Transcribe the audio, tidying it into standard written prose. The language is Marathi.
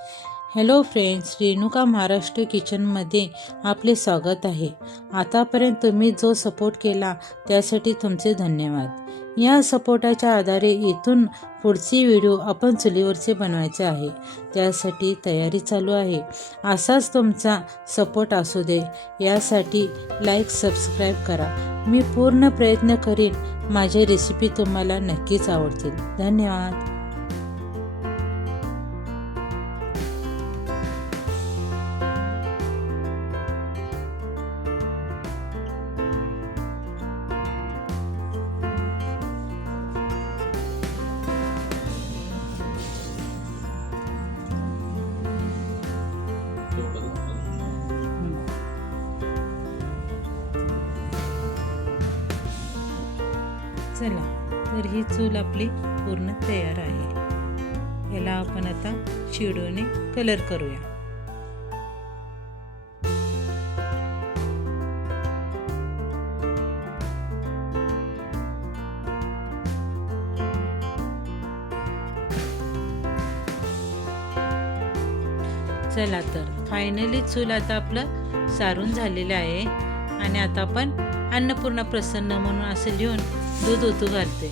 हॅलो फ्रेंड्स, रेणुका महाराष्ट्र किचनमध्ये आपले स्वागत आहे। आतापर्यंत तुम्ही जो सपोर्ट केला त्यासाठी तुमचे धन्यवाद। या सपोर्टाच्या आधारे इथून पुढची व्हिडिओ आपण चुलीवरचे बनवायचे आहे, त्यासाठी तयारी चालू आहे। असाच तुमचा सपोर्ट असू दे यासाठी लाईक सबस्क्राईब करा। मी पूर्ण प्रयत्न करीन, माझी रेसिपी तुम्हाला नक्कीच आवडतील। धन्यवाद। चला, तर ही चूल आपली पूर्ण तयार आहे। याला आपण आता शेडोने कलर करूया। चला, तर फायनली चूल आता आपलं सारून झालेलं आहे आणि आता आपण अन्नपूर्णा प्रसन्न म्हणून असं लिहून दूध ओतू घालते।